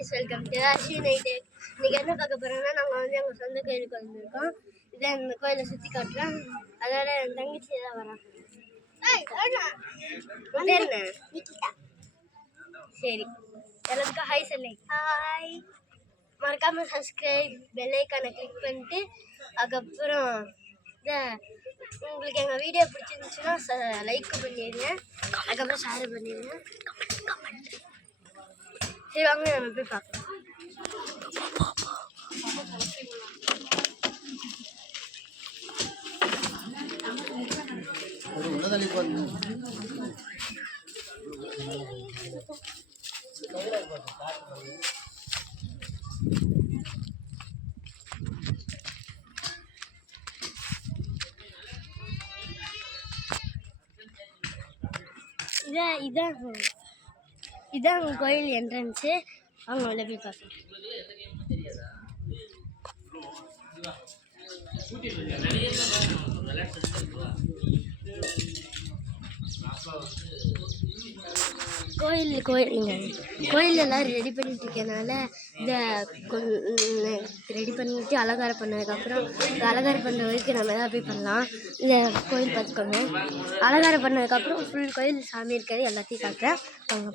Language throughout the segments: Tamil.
guys, welcome to Ashwini Tech. இன்னைக்கு என்ன பார்க்க போறோம்னா நாங்க வந்து எங்க சொந்த கோயிலுக்கு வந்திருக்கோம். இத இந்த கோயிலை சுத்தி காட்டுறோம். அதோட என் தங்கச்சி தான் வரான். ஏய் அண்ணா. பேர் என்ன? நிக்கிதா. சரி. எல்லாருக்கும் ஹாய் சொல்லு. ஹாய். மறக்காம subscribe bell icon-ஐ கிளிக் பண்ணிட்டு அதுக்கப்புறம் உங்களுக்கு எங்க வீடியோ பிடிச்சிருந்துச்சுன்னா லைக் பண்ணிடுங்க. அதுக்கப்புறம் ஷேர் பண்ணிடுங்க. சரி வாங்க நம்ம போய் பார்க்கலாம். இதான் கோயில் என்ட்ரன்ஸு. அவங்க உள்ள போய் பார்க்கலாம். கோயில் எல்லாம் ரெடி பண்ணிட்டு இருக்கனால இதை ரெடி பண்ணிட்டு அலங்காரம் பண்ணதுக்கப்புறம் அலங்காரம் பண்ணுற வரைக்கும் நம்ம எதாவது போய் பண்ணலாம். இந்த கோயில் பார்த்துக்கோங்க. அலங்காரம் பண்ணதுக்கப்புறம் ஃபுல் கோயில் சாமி இருக்காது எல்லாத்தையும் காட்டுறேன். அவங்க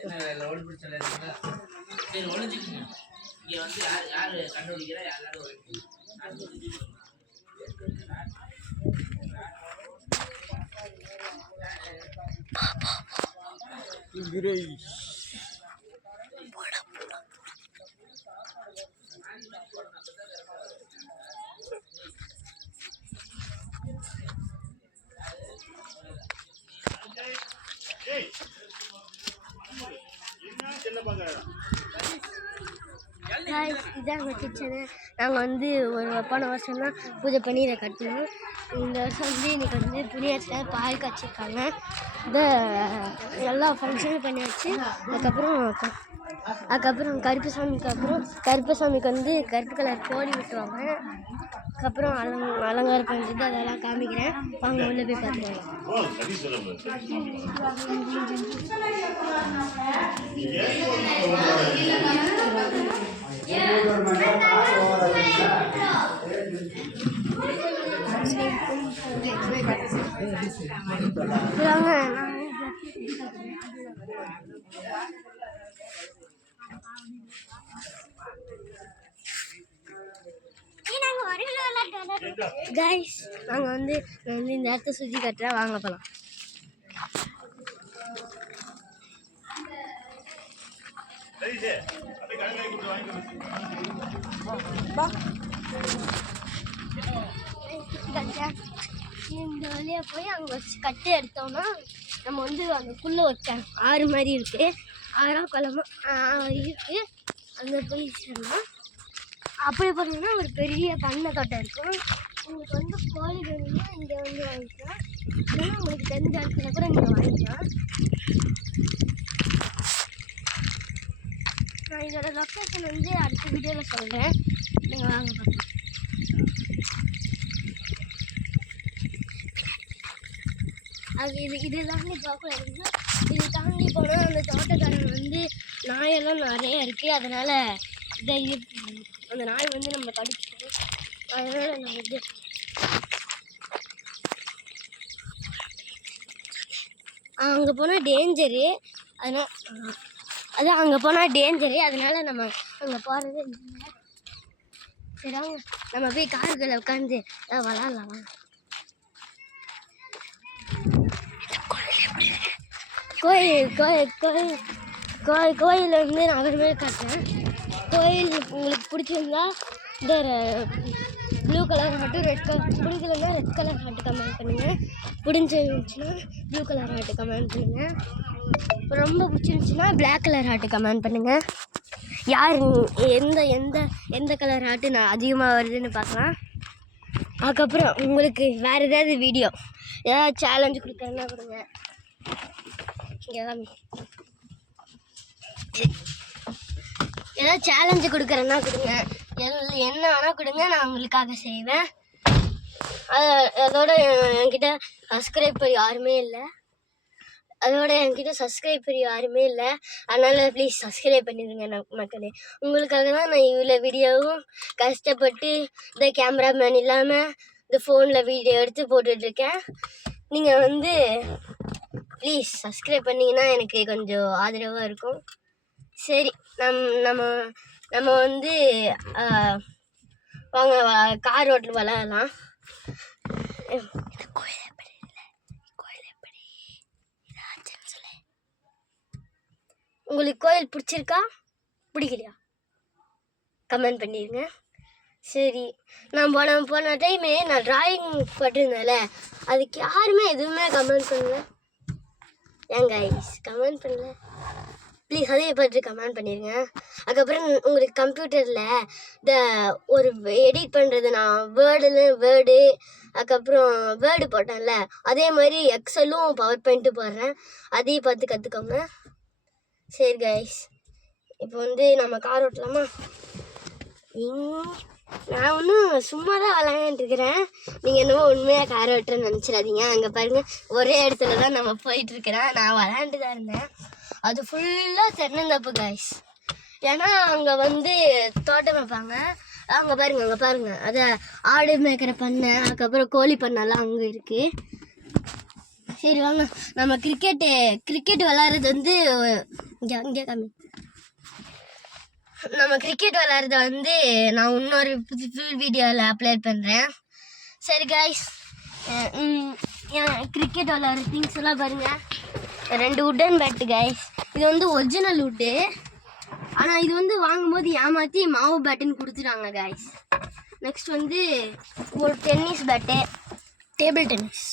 இதான் எங்கள் கிச்சனு. நாங்கள் வந்து போன வருஷம் தான் பூஜை பண்ணி இதை கட்டினோம். இந்த வருஷம் வந்து இன்னைக்கு வந்து புனியத்தில் பால் காய்ச்சிருக்காங்க. இதை எல்லா ஃபங்க்ஷனும் பண்ணியாச்சு. அதுக்கப்புறம் கருப்பசாமிக்கு வந்து கருப்பு கலர் கோழி விட்டுருவாங்க. அதுக்கப்புறம் அலங்காரம் பண்ணிட்டு அதெல்லாம் காமிக்கிறேன். வாங்க உள்ள போய் பார்த்துருவாங்க. கைஸ் நாங்கள் வந்து இந்த இடத்த சுற்றி கட்டுறேன். வாங்க போகலாம். இந்த வழியாக போய் அங்கே வச்சு கட்டு எடுத்தோம்னா நம்ம வந்து அங்கக்குள்ளே வச்சேன் ஆறு மாதிரி இருக்குது. ஆறாம் குளமா இருக்குது. அங்கே போய் சேரலாம். அப்படி பார்த்தீங்கன்னா ஒரு பெரிய பண்ணை தோட்டம் இருக்கும். உங்களுக்கு வந்து கோழி வேணும்னா இங்கே வந்து வாங்கிக்கலாம். இல்லைன்னா உங்களுக்கு தெரிஞ்ச இடத்துல கூட நீங்கள் வாங்கிக்கலாம். நான் இதோட லொக்கேஷன் வந்து அடுத்த வீடியோவில் சொல்கிறேன். நீங்கள் வாங்க பார்க்கலாம். அது இது தாண்டி பார்க்கல. இது தாண்டி போனால் அந்த தோட்டக்காரன் வந்து நாயெல்லாம் நிறைய இருக்குது. அதனால் அந்த நாய் வந்து நம்ம கடிச்சிடும். அதனால் நம்ம இது அங்கே போனால் டேஞ்சரு. அங்கே போனால் டேஞ்சரு. அதனால நம்ம அங்கே போகிறது இல்லை. சரி நம்ம போய் காருக்குள்ள உட்காந்து விளாட்லாம். கோயில் வந்து நான் அப்புறமே காட்டுறேன். கோயில் உங்களுக்கு பிடிச்சிருந்தா இந்த blue colour heart, red colour பிடிக்கலன்னா ரெட் கலர் ஹார்ட்டு கமெண்ட் பண்ணுங்கள். பிடிச்சிருந்துச்சுன்னா ப்ளூ கலர் ஹார்ட்டு கமெண்ட் பண்ணுங்கள். ரொம்ப பிடிச்சிருந்துச்சுன்னா பிளாக் கலர் ஹார்ட்டு கமெண்ட் பண்ணுங்கள். யார் எந்த கலர் ஹார்ட்டு நான் அதிகமாக வருதுன்னு பார்க்கலாம். அதுக்கப்புறம் உங்களுக்கு வேறு ஏதாவது வீடியோ ஏதாவது சேலஞ்சு கொடுக்குறதுனா கொடுங்க. ஏதாவது சேலஞ்சு கொடுக்குறேன்னா கொடுங்க. என்ன வேணால் கொடுங்க, நான் உங்களுக்காக செய்வேன். அதோட என்கிட்ட சப்ஸ்கிரைபர் யாருமே இல்லை. அதோட என்கிட்ட சப்ஸ்கிரைபர் யாருமே இல்லை, அதனால் ப்ளீஸ் சப்ஸ்கிரைப் பண்ணிடுங்க மக்களே. உங்களுக்காக தான் நான் இவ்வளோ வீடியோவும் கஷ்டப்பட்டு இந்த கேமராமேன் இல்லாமல் இந்த ஃபோனில் வீடியோ எடுத்து போட்டுட்ருக்கேன். நீங்கள் வந்து ப்ளீஸ் சப்ஸ்கிரைப் பண்ணிங்கன்னா எனக்கு கொஞ்சம் ஆதரவாக இருக்கும். சரி, நம்ம வந்து வாங்க கார் ரோட்டில் விளையாடலாம். உங்களுக்கு கோயில் பிடிச்சிருக்கா பிடிக்கலையா கமெண்ட் பண்ணிடுங்க. சரி, நான் போன டைமு நான் ட்ராயிங் போட்டிருந்தேன்ல, அதுக்கு யாருமே எதுவுமே கமெண்ட் பண்ணல. ஏன் கைஸ் கமெண்ட் பண்ணல? ப்ளீஸ் அதே பார்த்து கமெண்ட் பண்ணிடுங்க. அதுக்கப்புறம் உங்களுக்கு கம்ப்யூட்டரில் இந்த ஒரு எடிட் பண்ணுறது, நான் வேர்டு அதுக்கப்புறம் வேர்டு போட்டேன்ல, அதே மாதிரி எக்ஸலும் பவர் பாயிண்ட்டு போடுறேன், அதையும் பார்த்து கற்றுக்கோங்க. சரி கைஸ், இப்போ வந்து நம்ம கார் ஓட்டலாமா? நான் ஒன்றும் சும்மா தான் விளையாண்டுருக்கிறேன், நீங்கள் என்னவோ உண்மையாக கார் ஓட்டுறேன்னு நினச்சிடாதீங்க. அங்கே பாருங்கள், ஒரே இடத்துல தான் நம்ம போயிட்டுருக்கிறேன். நான் விளையாண்டு தான் இருந்தேன். அது ஃபுல்லாக தென்னந்தோப்பு கைஸ். ஏன்னா அங்கே வந்து தோட்டம் வைப்பாங்க. அங்கே பாருங்கள் அதை ஆடு மேய்க்கிற பண்ணை, அதுக்கப்புறம் கோழி பண்ணெல்லாம் அங்கே இருக்குது. சரி வாங்க, நம்ம கிரிக்கெட் விளாட்றது வந்து இங்கே கம்மி. நம்ம கிரிக்கெட் விளாட்றத வந்து நான் இன்னொரு ஃபுல் வீடியோவில் அப்லோட் பண்ணுறேன். சரி கைஸ், கிரிக்கெட் விளாட்ற திங்ஸ் எல்லாம் பாருங்கள். 2 உட்டன் பேட்டு கைஸ். இது வந்து ஒரிஜினல் உட்டு, ஆனால் இது வந்து வாங்கும்போது ஏமாற்றி மாவு பேட்டுன்னு கொடுத்துட்டாங்க கைஸ். நெக்ஸ்ட் வந்து ஒரு டென்னிஸ் பேட்டு, டேபிள் டென்னிஸ்